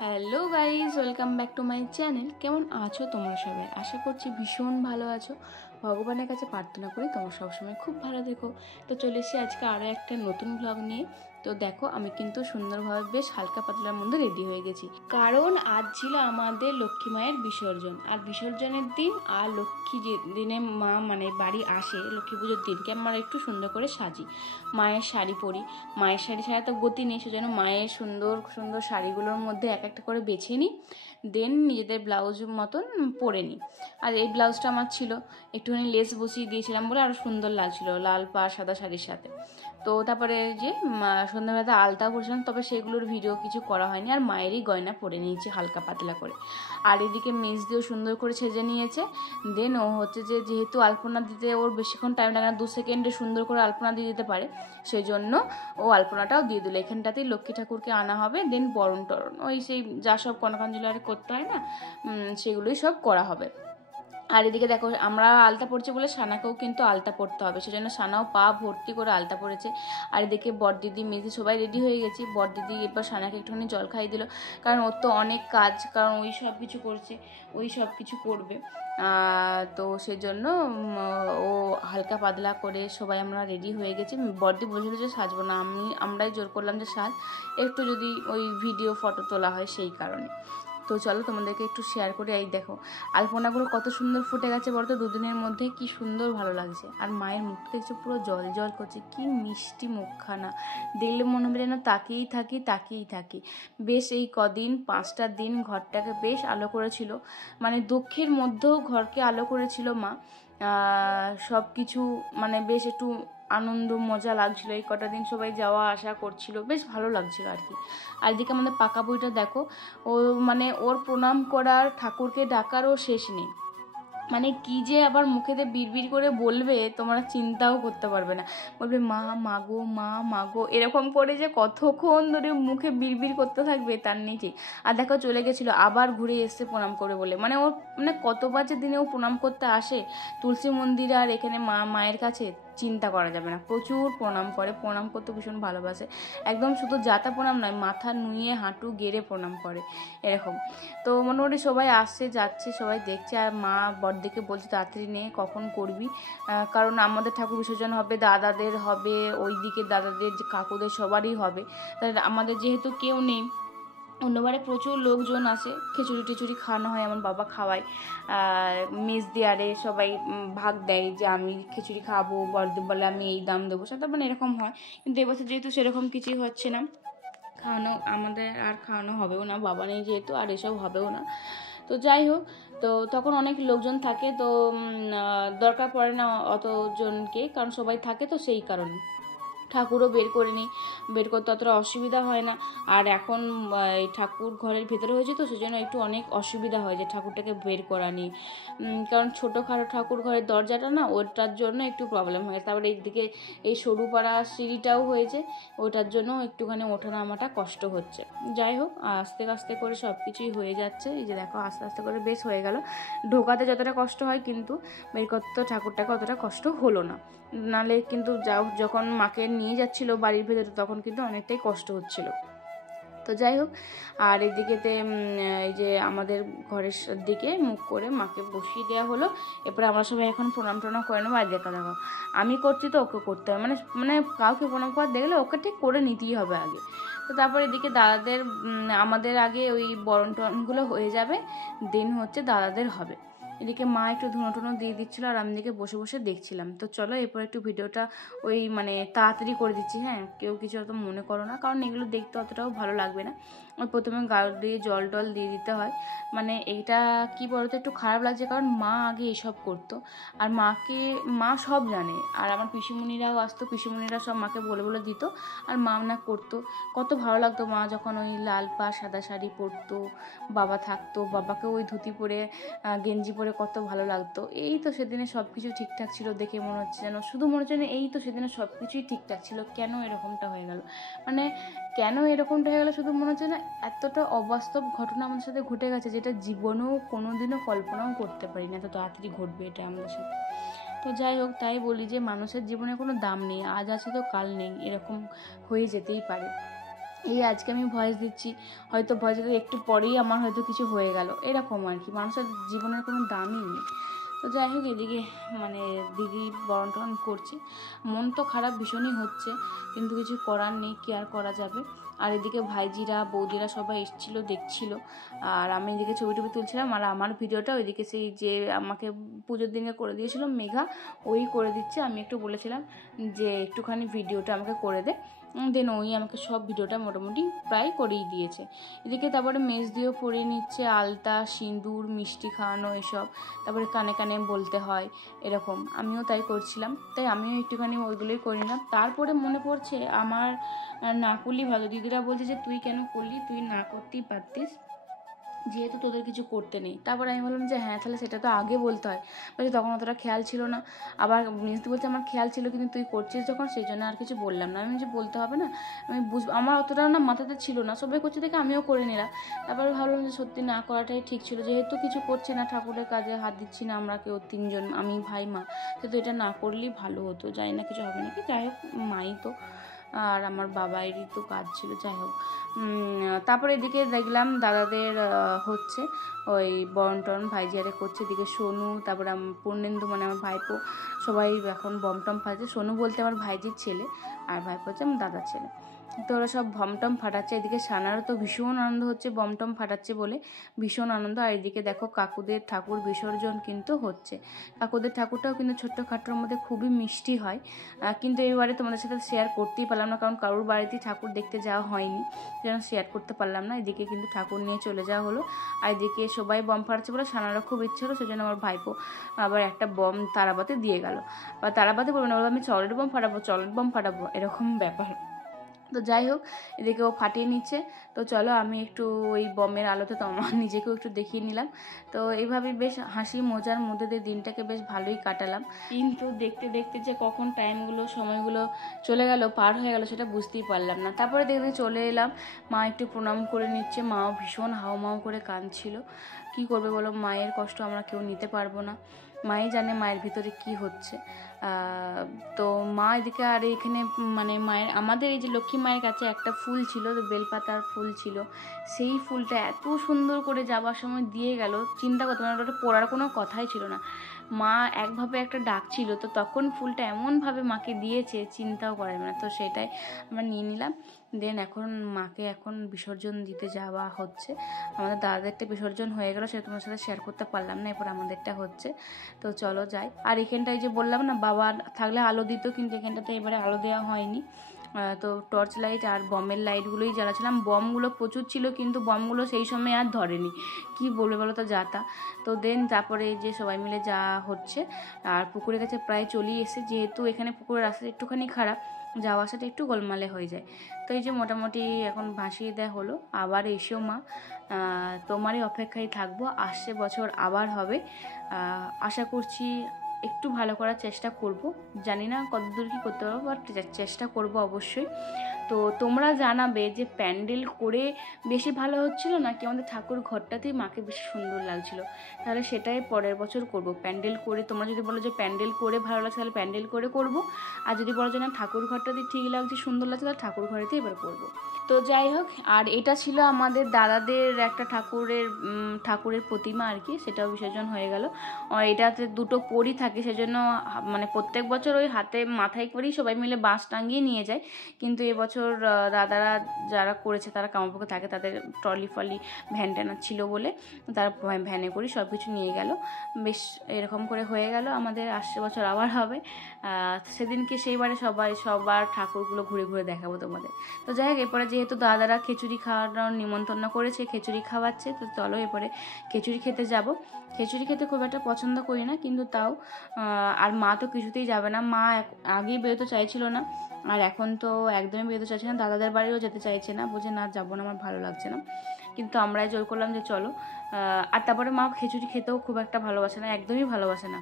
Hello guys, welcome back to my channel. কেমন আছো তোমরা সবাই? আশা করছি ভীষণ ভালো আছো। ভগবানের কাছে প্রার্থনা করি তোমরা সবসময় খুব ভালো থেকো। তো চলে এসেছি আজকে আরও একটা নতুন ব্লগ নিয়ে। তো দেখো, আমি কিন্তু সুন্দরভাবে বেশ হালকা পাতলার মধ্যে রেডি হয়ে গেছি, কারণ আজ ছিল আমাদের লক্ষ্মী মায়ের বিসর্জন। আর বিসর্জনের দিন আর লক্ষ্মী যে দিনে মা মানে বাড়ি আসে লক্ষ্মী পুজোর দিনকে আমরা একটু সুন্দর করে সাজি, মায়ের শাড়ি পরি। মায়ের শাড়ি ছাড়া তো গতি নেই, সেজন্য মায়ের সুন্দর সুন্দর শাড়িগুলোর মধ্যে এক একটা করে বেছে নিই, দেন নিজেদের ব্লাউজ মতন পরে নিই। আর এই ব্লাউজটা আমার ছিল, একটুখানি লেস বসিয়ে দিয়েছিলাম বলে আরও সুন্দর লাগছিল লাল পাড় সাদা শাড়ির সাথে। তো তারপরে যে সন্ধ্যাবেলাতে আলতা পরেছিলাম, তবে সেগুলোর ভিডিও কিছু করা হয়নি। আর মায়েরই গয়না পরে নিয়েছি হালকা পাতলা করে। আর এদিকে মেজ দিয়েও সুন্দর করে সেজে নিয়েছে। দেন ও হচ্ছে যে যেহেতু আলপনা দিতে ওর বেশিক্ষণ টাইম লাগে না, 2 সেকেন্ডে সুন্দর করে আলপনা দিয়ে দিতে পারে, সেই জন্য ও আলপনাটাও দিয়ে দিল। এখানটাতেই লক্ষ্মী ঠাকুরকে আনা হবে, দেন বরণ টরণ ওই সেই যা সব কনকাঞ্জলি আর করতে হয় না, সেগুলোই সব করা হবে। আর এদিকে দেখো, আমরা আলতা পড়ছি বলে সানাকেও কিন্তু আলতা পড়তে হবে, সেজন্য সানাও পা ভর্তি করে আলতা পড়েছে। আর এদিকে বড়দিদি মেজি সবাই রেডি হয়ে গেছি। বড়দিদি এবার সানাকে একটুখানি জল খাইয়ে দিল, কারণ ওর তো অনেক কাজ, কারণ ওই সব কিছু করছে, ওই সব কিছু করবে। তো সেই জন্য ও হালকা পাতলা করে সবাই আমরা রেডি হয়ে গেছি। বড়দি বলছিল যে সাজবো না, আমরাই জোর করলাম যে সাজ, একটু যদি ওই ভিডিও ফটো তোলা হয় সেই কারণে। তো চলো তোমাদেরকে একটু শেয়ার করে। এই দেখো আলপনাগুলো কত সুন্দর ফুটে গেছে বলো তো, দুদিনের মধ্যে কি সুন্দর ভালো লাগছে। আর মায়ের মুখটা দেখছো পুরো জল জল করছে, কি মিষ্টি মুখখানা, দেখলে মনে হবে যেন তাকিয়েই থাকি তাকিয়েই থাকি। বেশ এই কদিন 5টা দিন ঘরটাকে বেশ আলো করেছিল, মানে দুঃখের মধ্যেও ঘরকে আলো করেছিল মা। সব কিছু মানে বেশ একটু আনন্দ মজা লাগছিল। এই কটা দিন সবাই যাওয়া আসা করছিল, বেশ ভালো লাগছিল আর কি। আর এদিকে আমাদের পাকা বইটা দেখো, ও মানে ওর প্রণাম করার ঠাকুরকে ডাকারও শেষ নেই। মানে কি যে আবার মুখেতে বিড়বিড় করে বলবে তোমরা চিন্তাও করতে পারবে না। বলবে মা মাগো মা মাগো, এরকম করে যে কতক্ষণ ধরে মুখে বিড়বিড় করতে থাকবে তার নিচে। আর দেখো চলে গেছিলো, আবার ঘুরে এসছে প্রণাম করে বলে। মানে ওর মানে কতবার যে দিনে ও প্রণাম করতে আসে তুলসী মন্দিরে আর এখানে মায়ের কাছে, চিন্তা করা যাবে না। প্রচুর প্রণাম করে, প্রণাম করতে ভীষণ ভালোবাসে। একদম শুধু যাতা প্রণাম নয়, মাথা নুয়ে হাঁটু গেড়ে প্রণাম করে এরকম। তো মোটামুটি সবাই আসছে যাচ্ছে, সবাই দেখছে। আর মা বড়দিকে বলছে তাড়াতাড়ি নে, কখন করবি, কারণ আমাদের ঠাকুর বিসর্জন হবে, দাদাদের হবে, ওই দিকে দাদাদের কাকুদের সবারই হবে। তাই আমাদের যেহেতু কেউ নেই, অন্যবারে প্রচুর লোকজন আসে, খিচুড়ি টিচুড়ি খাওয়ানো হয়, আমার বাবা খাওয়ায়। মেজ দেয়ারে সবাই ভাগ দেয় যে আমি খিচুড়ি খাবো, বড়দি বলে আমি এই দাম দেবো, সেটা মানে এরকম হয়। কিন্তু এবছর যেহেতু সেরকম কিছুই হচ্ছে না, খাওয়ানো আমাদের আর খাওয়ানো হবেও না, বাবা নেই যেহেতু, আর এসব হবেও না। তো যাই হোক, তো তখন অনেক লোকজন থাকে, তো দরকার পড়ে না অতজনকে, কারণ সবাই থাকে, তো সেই কারণে ঠাকুরও বের করে নিই, বের করতে অতটা অসুবিধা হয় না। আর এখন এই ঠাকুর ঘরের ভেতরে হয়েছে, তো সেজন্য একটু অনেক অসুবিধা হয় যে ঠাকুরটাকে বের করা নিয়ে, কারণ ছোটোখাটো ঠাকুর ঘরের দরজাটা না, ওটার জন্য একটু প্রবলেম হয়। তারপরে এইদিকে এই সরু পাড়া সিঁড়িটাও হয়েছে, ওটার জন্য একটুখানি ওঠা নামাটা কষ্ট হচ্ছে। যাই হোক, আস্তে আস্তে করে সব কিছুই হয়ে যাচ্ছে। এই যে দেখো আস্তে আস্তে করে বেশ হয়ে গেল। ঢোকাতে যতটা কষ্ট হয়, কিন্তু বের করতে ঠাকুরটাকে অতটা কষ্ট হলো না। নালে কিন্তু যখন মাকে নিয়ে যাচ্ছিলো বাড়ির ভেতরে, তখন কিন্তু অনেকটাই কষ্ট হচ্ছিল। তো যাই হোক, আর এদিকেতে এই যে আমাদের ঘরের দিকে মুখ করে মাকে বসিয়ে দেওয়া হলো। এরপরে আমরা সবাই এখন প্রণাম টনাম করে নেবো। আর দেখো দেখো আমি করছি তো ওকে করতে হবে, মানে মানে কাউকে প্রণাম করা দেখলে ওকে ঠিক করে নিতেই হবে আগে। তো তারপর এদিকে দাদাদের আমাদের আগে ওই বরণ টরণগুলো হয়ে যাবে, দিন হচ্ছে দাদাদের হবে। এদিকে মা একটু ধুনো টুনো দিয়ে দিচ্ছিলো, আর আমি দিকে বসে বসে দেখছিলাম। তো চলো এরপর একটু ভিডিওটা ওই মানে তাড়াতাড়ি করে দিচ্ছি, হ্যাঁ কেউ কিছু অত মনে করো না, কারণ এগুলো দেখতে অতটাও ভালো লাগবে না। ওই প্রথমে গায়ে দিয়ে জল টল দিয়ে দিতে হয়, মানে এইটা কি বলতো একটু খারাপ লাগছে, কারণ মা আগে এসব করতো, আর মা সব জানে। আর আমার পিসিমণিরাও আসতো, পিসিমণিরা সব মাকে বলে বলে দিত, আর মা না করতো। কত ভালো লাগতো মা যখন ওই লাল পা সাদা শাড়ি পরতো, বাবা থাকতো, বাবাকে ওই ধুতি পরে গেঞ্জি পরে কত ভালো লাগতো। এই তো সেদিনে সব কিছু ঠিকঠাক ছিল, দেখে মনে হচ্ছে যেন, শুধু মনে হচ্ছে না এই তো সেদিনে সব কিছুই ঠিকঠাক ছিল, কেন এরকমটা হয়ে গেল, মানে কেন এরকমটা হয়ে গেলো, শুধু মনে হচ্ছে না এতটা অবাস্তব ঘটনা আমাদের সাথে ঘটে গেছে, যেটা জীবনেও কোনোদিনও কল্পনাও করতে পারি না এত তাড়াতাড়ি ঘটবে এটা আমাদের সাথে। তো যাই হোক, তাই বলি যে মানুষের জীবনে কোনো দাম নেই, আজ আছে তো কাল নেই, এরকম হয়ে যেতেই পারে। এই আজকে আমি ভয়েস দিচ্ছি, হয়তো ভয়েস দিতে একটু পরেই আমার হয়তো কিছু হয়ে গেল, এরকম আর কি। মানুষের জীবনের কোনো দামই নেই। তো যাই হোক, এদিকে মানে দিদি বরণ টরণ করছে, মন তো খারাপ ভীষণই হচ্ছে, কিন্তু কিছু করার নেই, কি আর করা যাবে। আর এদিকে ভাইজিরা বৌদিরা সবাই এসেছিলো, দেখছিল, আর আমি এদিকে ছবি টবি তুলছিলাম। আর আমার ভিডিওটা ওইদিকে সেই যে আমাকে পুজোর দিনে করে দিয়েছিল মেঘা, ওই করে দিচ্ছে। আমি একটু বলেছিলাম যে একটুখানি ভিডিওটা আমাকে করে দে, দেন ওই আমাকে সব ভিডিওটা মোটামুটি প্রায় করেই দিয়েছে। এদিকে তারপরে মেজ দিয়েও পরিয়ে নিচ্ছে, আলতা, সিঁদুর, মিষ্টি খাওয়ানো এসব, তারপরে কানে কানে বলতে হয় এরকম। আমিও তাই করছিলাম, তাই আমিও একটুখানি ওইগুলোই করে নিলাম। তারপরে মনে পড়ছে আমার না করলেই ভালো। দিদিরা বলছে যে তুই কেন করলি, তুই না করতেই পারতিস, যেহেতু তোদের কিছু করতে নেই। তারপর আমি বললাম যে হ্যাঁ, তাহলে সেটা তো আগে বলতে হয়। বলছে তখন অতটা খেয়াল ছিল না। আবার মিষ্টি বলছে আমার খেয়াল ছিল, কিন্তু তুই করছিস যখন, সেই জন্য আর কিছু বললাম না। আমি যে বলতে হবে না, আমি আমার অতটাও না মাথাতে ছিল না, সবাই করছে দেখে আমিও করে নিলাম। তারপর ভাবলাম যে সত্যি না করাটাই ঠিক ছিল, যেহেতু কিছু করছি না, ঠাকুরের কাজে হাত দিচ্ছি না আমরা কেউ তিনজন, আমি ভাই মা, সেহেতু এটা না করলেই ভালো হতো। জানি না কিছু হবে নাকি, যাই হোক মাই তো, আর আমার বাবাইরই তো কাজ ছিল, যাই হোক। তারপরে এদিকে দেখলাম দাদাদের হচ্ছে ওই বরণ টরণ ভাইজিয়ারে করছে। এদিকে সোনু, তারপরে পূর্ণেন্দু মানে আমার ভাইপো, সবাই এখন বম টম ফাটাচ্ছে। সোনু বলতে আমার ভাইজির ছেলে, আর ভাইপো হচ্ছে আমার দাদার ছেলে। তো ওরা সব বমটম ফাটাচ্ছে। এদিকে সানারও তো ভীষণ আনন্দ হচ্ছে, বমটম ফাটাচ্ছে বলে ভীষণ আনন্দ। আর এদিকে দেখো কাকুদের ঠাকুর বিসর্জন কিন্তু হচ্ছে। কাকুদের ঠাকুরটাও কিন্তু ছোট্টখাটোর মধ্যে খুবই মিষ্টি হয়, কিন্তু এবারে তোমাদের সাথে শেয়ার করতেই পারলাম না, কারণ কারোর বাড়িতেই ঠাকুর দেখতে যাওয়া হয়নি, যেন শেয়ার করতে পারলাম না। এদিকে কিন্তু ঠাকুর নিয়ে চলে যাওয়া হলো। আর এদিকে সবাই বম ফাটাচ্ছে বলে সানারও খুব ইচ্ছে হলো, সেজন্য আমার ভাইপো আবার একটা বম তারাবাতে দিয়ে গেল। বা তারাবাতে বলবো না, বলবো আমি চকলেট বম ফাটাবো এরকম ব্যাপার। তো যাই হোক, এদিকে ও ফাটিয়ে নিচ্ছে। তো চলো আমি একটু ওই বমের আলোতে তোমার নিজেকেও একটু দেখিয়ে নিলাম। তো এইভাবে বেশ হাসি মজার মধ্যে দিয়ে দিনটাকে বেশ ভালোই কাটালাম। কিন্তু দেখতে দেখতে যে কখন টাইমগুলো, সময়গুলো চলে গেল, পার হয়ে গেল, সেটা বুঝতেই পারলাম না। তারপরে দেখতে চলে এলাম, মা একটু প্রণাম করে নিচ্ছে। মাও ভীষণ হাউমাউ করে কাঁদছিল। কি করবে বলো, মায়ের কষ্ট আমরা কেউ নিতে পারবো না, মাই জানে মায়ের ভিতরে কি হচ্ছে। তো মা এদিকে, আর এখানে মানে মায়ের, আমাদের এই যে লক্ষ্মী মায়ের কাছে একটা ফুল ছিল, বেলপাতার ফুল ছিল, সেই ফুলটা এত সুন্দর করে যাবার সময় দিয়ে গেল, চিন্তা করতে পারো, ওটা পড়ার কোনো কথাই ছিল না। মা একভাবে একটা ডাক ছিল, তো তখন ফুলটা এমনভাবে মাকে দিয়েছে, চিন্তাও করা যাবে না। তো সেটাই আমরা নিয়ে নিলাম। দেন এখন মাকে এখন বিসর্জন দিতে যাওয়া হচ্ছে। আমাদের দাদাদেরটা বিসর্জন হয়ে গেল, সেটা তোমার সাথে শেয়ার করতে পারলাম না, এরপর আমাদেরটা হচ্ছে। তো চলো যাই। আর এখানটায় যে বললাম না বাবা থাকলে আলো দিত, কিন্তু এখানটাতে এবারে আলো দেওয়া হয়নি। তো টর্চ লাইট আর বমের লাইটগুলোই জ্বালাছিলাম। বমগুলো প্রচুর ছিল, কিন্তু বমগুলো সেই সময় আর ধরেনি, কি বলবে বলো তো যাতা। তো দেন তারপরে যে সবাই মিলে যা হচ্ছে, আর পুকুরের কাছে প্রায় চলেই এসে, যেহেতু এখানে পুকুরের রাস্তাটা একটুখানি খারাপ, যাওয়া আসাটা একটু গোলমালে হয়ে যায়। তো এই যে মোটামুটি এখন ভাসিয়ে দেওয়া হলো। আবার এসেও মা, তোমারই অপেক্ষায় থাকবো, আসছে বছর আবার হবে। আশা করছি একটু ভালো করার চেষ্টা করব, জানি না কতদূর কী করতে পারবো, বাট চেষ্টা করব অবশ্যই। তো তোমরা জানাবে যে প্যান্ডেল করে বেশি ভালো হচ্ছিল নাকি আমাদের ঠাকুর ঘরটাতেই মাকে বেশি সুন্দর লাগছিল, তাহলে সেটাই পরের বছর করব। প্যান্ডেল করে, তোমরা যদি বলো যে প্যান্ডেল করে ভালো লাগছে, তাহলে প্যান্ডেল করে করব। আর যদি বলো যে না ঠাকুর ঘরটাতেই ঠিক লাগছে, সুন্দর লাগছে, তাহলে ঠাকুর ঘরেতেই এবার করবো। তো যাই হোক, আর এটা ছিল আমাদের দাদাদের একটা ঠাকুরের প্রতিমা আর কি, সেটাও বিসর্জন হয়ে গেল। এটাতে দুটো পরি থাকে, সেজন্য মানে প্রত্যেক বছর ওই হাতে মাথায় করেই সবাই মিলে বাঁশ টাঙ্গিয়ে নিয়ে যায়, কিন্তু এবছর দাদারা যারা করেছে তারা কামারপুকুরে থাকে, তাদের ট্রলি ফলি ভ্যান ট্যান ছিল বলে তারা ভ্যানে করে সব কিছু নিয়ে গেল। বেশ এরকম করে হয়ে গেল। আমাদের আসছে বছর আবার হবে। সেদিনকে সেইবারে সবার ঠাকুরগুলো ঘুরে ঘুরে দেখাবো তোমাদের। তো যাই হোক, এরপরে যেহেতু দাদারা খিচুড়ি খাওয়ানোর নিমন্ত্রণ করেছে, খিচুড়ি খাওয়াচ্ছে, তো চলো এরপরে খিচুড়ি খেতে যাব। খিচুড়ি খেতে খুব একটা পছন্দ করি না, কিন্তু তাও, আর মা তো কিছুতেই যাবে না। মা আগেই বেরোতে চাইছিল না, আর এখন তো একদমই বেরোতে চাইছে না, দাদাদের বাড়িও যেতে চাইছে না, বলছে না যাবো না, আমার ভালো লাগছে না। কিন্তু আমরাই জোর করলাম যে চলো। আর তারপরে মা খিচুড়ি খেতেও খুব একটা ভালোবাসে না, একদমই ভালোবাসে না।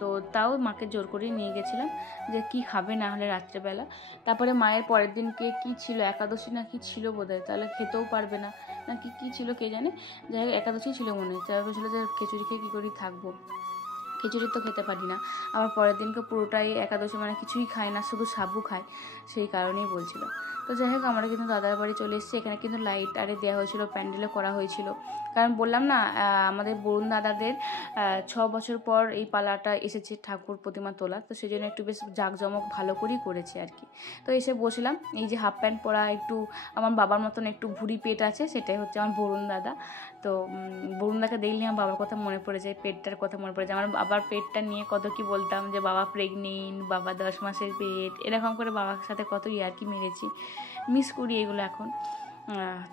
তো তাও মাকে জোর করেই নিয়ে গেছিলাম যে কি খাবে না হলে রাত্রেবেলা। তারপরে মায়ের পরের দিনকে কি ছিল, একাদশী না কি ছিল বোধহয়, তাহলে খেতেও পারবে না, নাকি কি ছিল কে জানে, যাই হোক একাদশী ছিল মনে হয়। তারপরে ছিল যে খিচুড়ি খেয়ে কী করি থাকবো, খিচুড়ি তো খেতে পারি না, আবার পরের দিনকে পুরোটাই একাদশী মানে কিছুই খায় না, শুধু সাবু খায়, সেই কারণেই বলছিল। তো যাই হোক আমরা কিন্তু দাদার বাড়ি চলে এসেছি। এখানে কিন্তু লাইট আরে দেওয়া হয়েছিল, প্যান্ডেলও করা হয়েছিল, কারণ বললাম না আমাদের বরুণ দাদাদের 6 বছর পর এই পালাটা এসেছে ঠাকুর প্রতিমা তোলা, তো সেই জন্য একটু বেশ জাঁকজমক ভালো করেই করেছে আর কি। তো এসে বসলাম, এই যে হাফ প্যান্ট পরা একটু আমার বাবার মতন একটু ভুঁড়ি পেট আছে, সেটাই হচ্ছে আমার বরুণ দাদা। তো বরুণ দাকে দেখলে আমার বাবার কথা মনে পড়ে যায়, পেটটার কথা মনে পড়ে যায়। আমার বাবার পেটটা নিয়ে কত কি বলতাম, যে বাবা প্রেগনেন্ট, বাবা 10 মাসের পেট, এরকম করে বাবার সাথে কত ইয়ার্কি মেরেছি, মিস করি এগুলো এখন।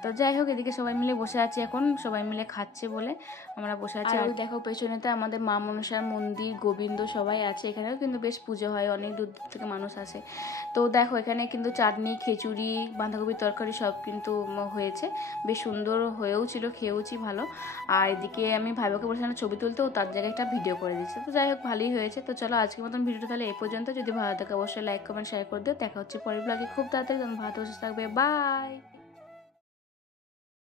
তো যাই হোক, এদিকে সবাই মিলে বসে আছি, এখন সবাই মিলে খাচ্ছে বলে আমরা বসে আছি। আর দেখো পেছনেতে আমাদের মা মনসার মন্দির, গোবিন্দ সবাই আছে, এখানেও কিন্তু বেশ পুজো হয়, অনেক দূর দূর থেকে মানুষ আসে। তো দেখো এখানে কিন্তু চাটনি, খিচুড়ি, বাঁধাকপির তরকারি সব কিন্তু হয়েছে, বেশ সুন্দর হয়েও ছিল, খেয়েওছি ভালো। আর এদিকে আমি ভাইবাকে বলছিলাম ছবি তুলতেও, তার জায়গায় একটা ভিডিও করে দিচ্ছে। তো যাই হোক ভালোই হয়েছে। তো চলো আজকের মতন ভিডিওটা তাহলে এই পর্যন্ত। যদি ভালো থাকে অবশ্যই লাইক কমেন্ট শেয়ার করে দিও। দেখা হচ্ছে পরের ব্লগে খুব তাড়াতাড়ি। তখন ভালো সুস্থ থাকবে, বাই।